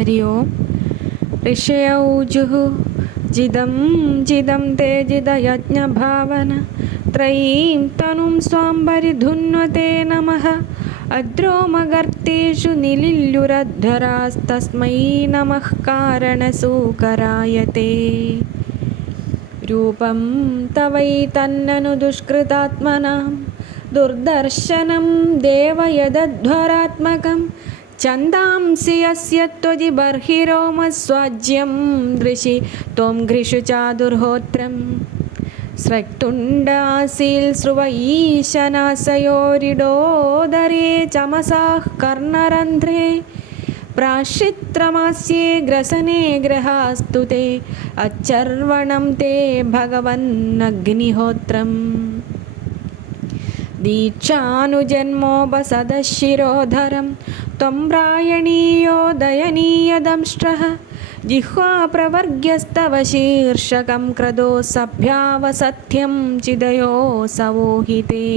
हरि ओं। ऋषयौजुः जिदं जिदं ते जिदयज्ञभावन त्रयीं तनुं स्वाम्बरि धुन्वते नमः। अद्रोमगर्तेषु निलिल्युरध्वरास्तस्मै नमः कारणसूकराय ते। रूपं तवैतन्ननु दुष्कृतात्मनां दुर्दर्शनं देवयदध्वरात्मकं छन्दांसि यस्य त्वजिबर्हिरोमस्वाज्यं दृशि त्वं घ्रिषु चादुर्होत्रं स्रक्तुण्डासील्स्रुव ईशनासयोरिडोदरे चमसाः कर्णरन्ध्रे प्राश्चित्रमास्ये ग्रसने ग्रहास्तु ते अच्छर्वणं ते भगवन्नग्निहोत्रम्। दीक्षानुजन्मोपसदशिरोधरं त्वं प्रायणीयो दयनीयदंष्ट्रः जिह्वाप्रवर्ग्यस्तव शीर्षकं क्रदोऽसभ्यावसत्यं चिदयो सवोहिते।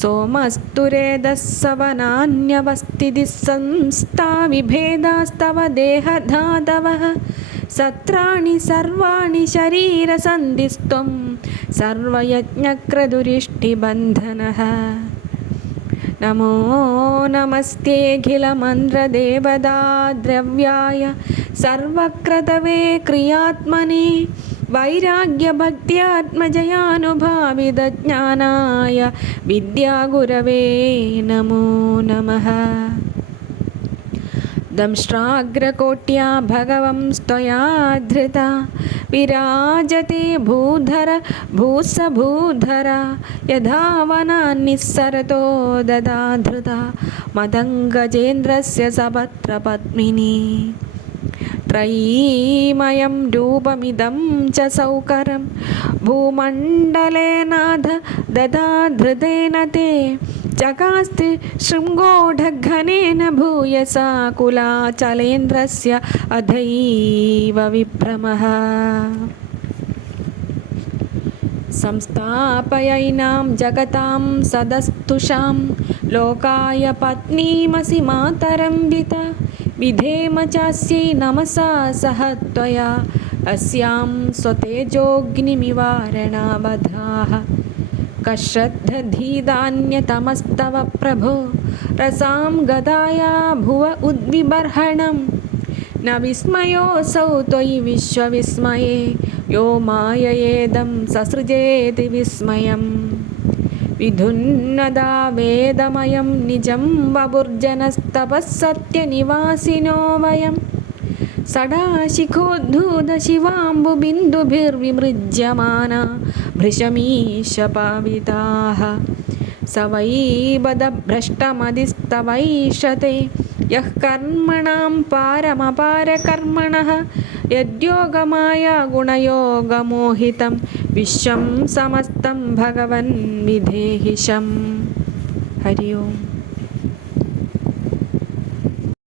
सोमस्तुरेदः सवनान्यवस्थितिः संस्था विभेदास्तव देहधातवः सत्राणि सर्वाणि शरीरसन्धिस्त्वं सर्वयज्ञक्रदुरिष्टिबन्धनः। नमो नमस्तेऽखिलमन्त्रदेवताद्रव्याय सर्वक्रतवे क्रियात्मने वैराग्यभक्त्यात्मजयानुभाविदज्ञानाय विद्यागुरवे नमो नमः। दंष्ट्राग्रकोट्या भगवंस्त्वया धृता विराजते भूधर भूसभूधरा यथा वनान्निस्सरतो ददाधृता मदङ्गजेन्द्रस्य सपत्रपद्मिनी। त्रयीमयं रूपमिदं च सौकरं भूमण्डले नाथ ददाधृतेन ते चकास्ति शृङ्गोढघनेन भूयसा कुलाचलेन्द्रस्य अधैव विभ्रमः। संस्थापयैनां जगतां सदस्तुषां लोकाय पत्नीमसि मातरंविता विधेम चास्यै नमसा सह त्वया अस्यां स्वतेजोऽग्निमिवारणावधाः। कश्रद्धधीदान्यतमस्तव प्रभो रसां गदाया भुव उद्विबर्हणं न विस्मयोऽसौ त्वयि विश्वविस्मये यो माययेदं ससृजेति विस्मयम्। विधुन्नदा वेदमयं निजं वपुर्जनस्तपः सत्यनिवासिनो वयं सडाशिखोद्धूतशिवाम्बुबिन्दुभिर्विमृज्यमाना भृशमीशपाविताः। स वै बदभ्रष्टमदिस्तवैषते यः कर्मणां पारमपारकर्मणः यद्योगमाया गुणयोगमोहितं विश्वं समस्तं भगवन् विधेहि शम्। हरि ओम्।